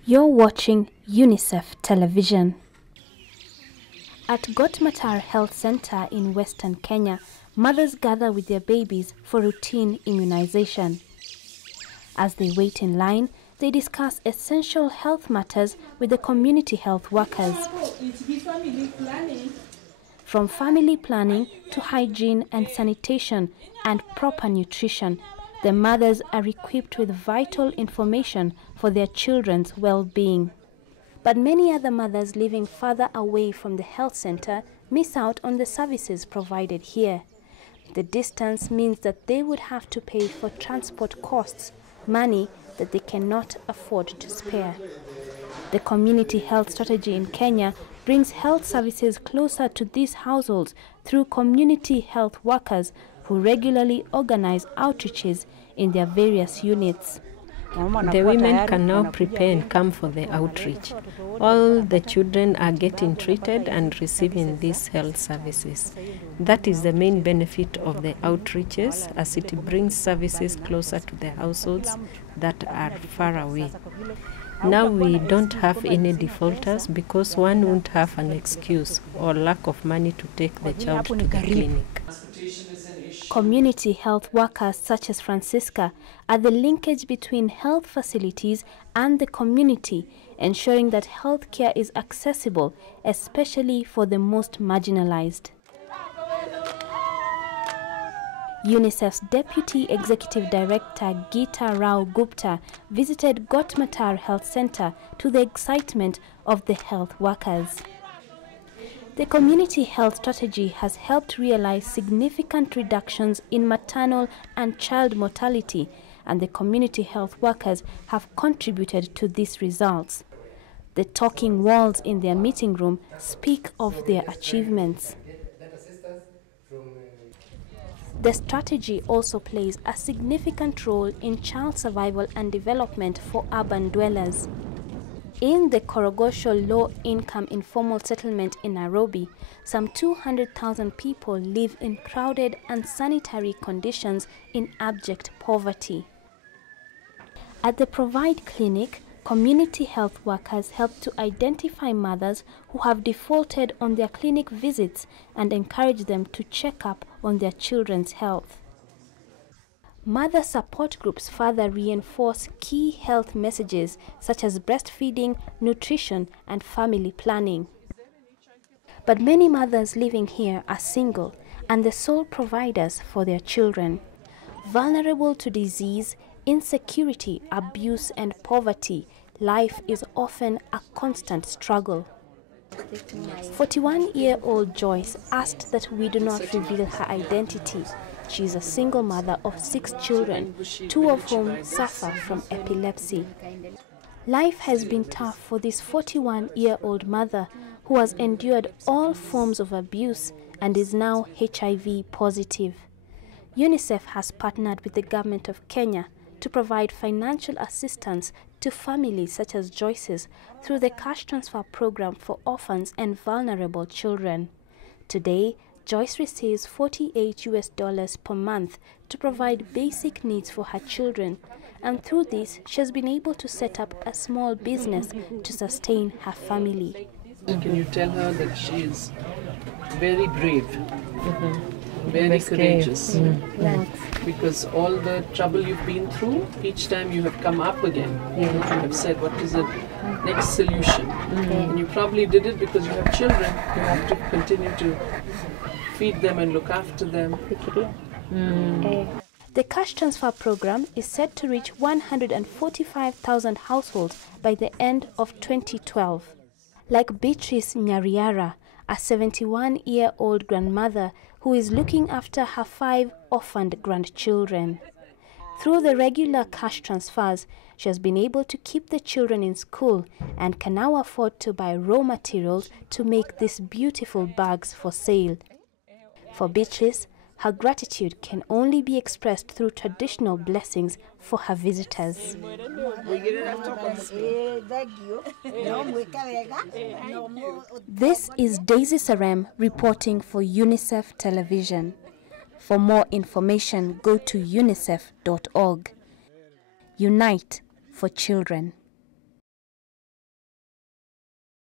You're watching UNICEF Television. At Gotmatar Health Center in Western Kenya, mothers gather with their babies for routine immunization. As they wait in line, they discuss essential health matters with the community health workers. From family planning to hygiene and sanitation and proper nutrition, the mothers are equipped with vital information for their children's well-being. But many other mothers living further away from the health center miss out on the services provided here. The distance means that they would have to pay for transport costs, money that they cannot afford to spare. The community health strategy in Kenya brings health services closer to these households through community health workers who regularly organize outreaches in their various units. The women can now prepare and come for the outreach. All the children are getting treated and receiving these health services. That is the main benefit of the outreaches, as it brings services closer to the households that are far away. Now we don't have any defaulters because one won't have an excuse or lack of money to take the child to the clinic. Community health workers such as Francisca are the linkage between health facilities and the community, ensuring that health care is accessible, especially for the most marginalized. UNICEF's Deputy Executive Director Geeta Rao Gupta visited Gotmatar Health Center to the excitement of the health workers. The community health strategy has helped realize significant reductions in maternal and child mortality, and the community health workers have contributed to these results. The talking walls in their meeting room speak of their achievements. The strategy also plays a significant role in child survival and development for urban dwellers. In the Korogosho low-income informal settlement in Nairobi, some 200,000 people live in crowded and unsanitary conditions in abject poverty. At the Provide Clinic, community health workers help to identify mothers who have defaulted on their clinic visits and encourage them to check up on their children's health. Mother support groups further reinforce key health messages such as breastfeeding, nutrition, and family planning. But many mothers living here are single and the sole providers for their children. Vulnerable to disease, insecurity, abuse, and poverty, life is often a constant struggle. 41-year-old Joyce asked that we do not reveal her identity. She is a single mother of 6 children, 2 of whom suffer from epilepsy. Life has been tough for this 41-year-old mother who has endured all forms of abuse and is now HIV positive. UNICEF has partnered with the government of Kenya to provide financial assistance to families such as Joyce's through the cash transfer program for orphans and vulnerable children. Today, Joyce receives $48 per month to provide basic needs for her children, and through this, she has been able to set up a small business to sustain her family. Can you tell her that she is very brave, very courageous, because all the trouble you've been through, each time you have come up again, you have said, what is the next solution? And you probably did it because you have children, you have to continue to feed them and look after them. The cash transfer program is set to reach 145,000 households by the end of 2012. Like Beatrice Nyariara, a 71-year-old grandmother who is looking after her 5 orphaned grandchildren. Through the regular cash transfers, she has been able to keep the children in school and can now afford to buy raw materials to make these beautiful bags for sale. For Beatrice, her gratitude can only be expressed through traditional blessings for her visitors. This is Daisy Sarem reporting for UNICEF Television. For more information, go to unicef.org. Unite for children.